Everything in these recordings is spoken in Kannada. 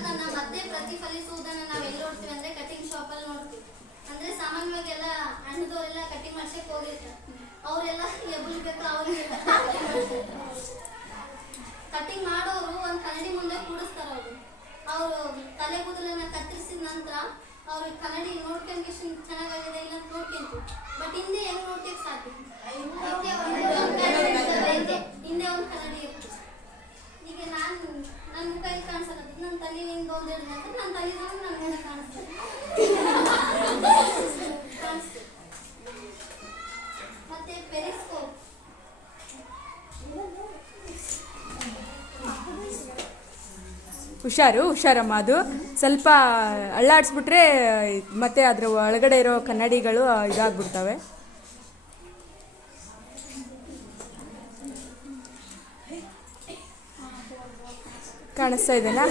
ಬೆಳಕನ್ನ ಮತ್ತೆ ಪ್ರತಿಫಲಿಸುವುದನ್ನ ನಾವು ಎಲ್ಲಿ ನೋಡ್ತೀವಿ ಅಂದ್ರೆ ಕಟಿಂಗ್ ಶಾಪ್ ಅಲ್ಲಿ ನೋಡ್ತೀವಿ. ಅಂದ್ರೆ ಸಾಮಾನ್ಯವಾಗಿ ಎಲ್ಲ ಅಣ್ಣದವರೆಲ್ಲ ಕಟಿಂಗ್ ಮಾಡ್ಸಕ್ ಹೋಗಿರ್ತಾರೆ, ಅವರೆಲ್ಲ ಎಬ್ಬಲ್ಬೇಕು ಅವ್ರಿಗೆಲ್ಲ ಕಟಿಂಗ್ ಮಾಡೋರು ಒಂದ್ ಕನ್ನಡಿ ಮುಂದೆ ಕೂಡಿಸ್ತಾರ. ಅವರು ತಲೆ ಕೂದಲನ್ನ ಕತ್ತರಿಸಿದ ನಂತರ ಅವ್ರ ಕನ್ನಡಿ ನೋಡ್ಕೊಂಡ್ ಎಷ್ಟು ಚೆನ್ನಾಗಿದೆ ಇಲ್ಲ ಅಂತ ನೋಡ್ಕೊಂತೀವಿ. ಬಟ್ ಹಿಂದೆ ಹೆಂಗ್ ನೋಡ್ಲಿಕ್ಕೆ ಸಾಧ್ಯ? ಹಿಂದೆ ಒಂದು ಕನ್ನಡಿ ಇರ್ತದೆ. ಈಗ ನನ್ನ ಮುಖ ಇಲ್ಲಿ ಕಾಣಿಸಕತ್ತದ, ನನ್ನ ತಲೆ ಹಿಂಗೆ ಒಂದು ಹಿಡಿದ ನಂತರ ನನ್ನ ತಲೆದಾಗ ನನ್ನ ಮುಖ ಕಾಣಿಸ್ತದೆ. ಮತ್ತೆ ಪೆರಿಸ್ಕೋಪ್, ಹುಷಾರಮ್ಮ, ಅದು ಸ್ವಲ್ಪ ಅಳ್ಳಾಡಿಸ್ಬಿಟ್ರೆ ಮತ್ತೆ ಅದರ ಒಳಗಡೆ ಇರೋ ಕನ್ನಡಿಗಳು ಇದಾಗ್ಬಿಡ್ತವೆ. ಕಾಣಿಸ್ತಾ ಇದೆನಾ?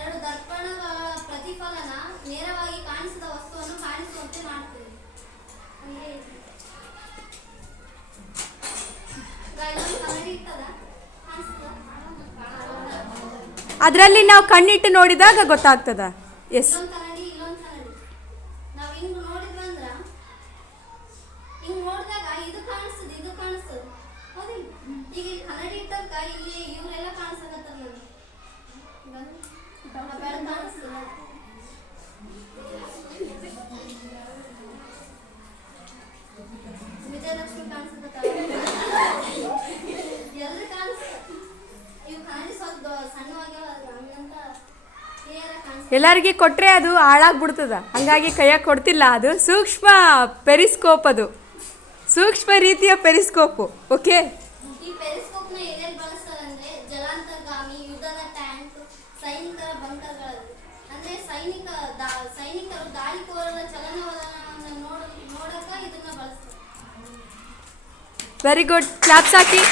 ಎರಡು ದರ್ಪಣಗಳ ಪ್ರತಿಫಲನ ನೇರವಾಗಿ ಕಾಣಿಸಿದ ವಸ್ತುವನ್ನು ಕಾಣಿಸುವಂತೆ ಮಾಡ್ತದೆ. ಅದರಲ್ಲಿ ನಾವು ಕಣ್ಣಿಟ್ಟು ನೋಡಿದಾಗ ಗೊತ್ತಾಗ್ತದ. ಎಸ್, ಎಲ್ಲರಿಗೆ ಕೊಟ್ಟರೆ ಅದು ಹಾಳಾಗ್ಬಿಡ್ತದ, ಹಂಗಾಗಿ ಕೈಯಾಗ ಕೊಡ್ತಿಲ್ಲ. ಅದು ಸೂಕ್ಷ್ಮ ಪೆರಿಸ್ಕೋಪ್, ಅದು ಸೂಕ್ಷ್ಮ ರೀತಿಯ ಪೆರಿಸ್ಕೋಪು. ಓಕೆ, ಈ ಪೆರಿಸ್ಕೋಪ್ನ ಎಲ್ಲೆಲ್ಲಿ ಬಳಸ್ತಾರಂದ್ರೆ ಜಲಾಂತರ್ಗಾಮಿ, ಯುದ್ಧದ ಟ್ಯಾಂಕ್, ಸೈನಿಕರ ಬಂಕರ್ಗಳಲ್ಲಿ. ಅಂದ್ರೆ ಸೈನಿಕರು ದಾಳಿಕೋರರ ಚಲನವಲನವನ್ನು ನೋಡಕ ಇದನ್ನ ಬಳಸ್ತಾರೆ. ವೆರಿ ಗುಡ್, ಕ್ಲಾಪ್ಸ್ ಹಾಕಿ.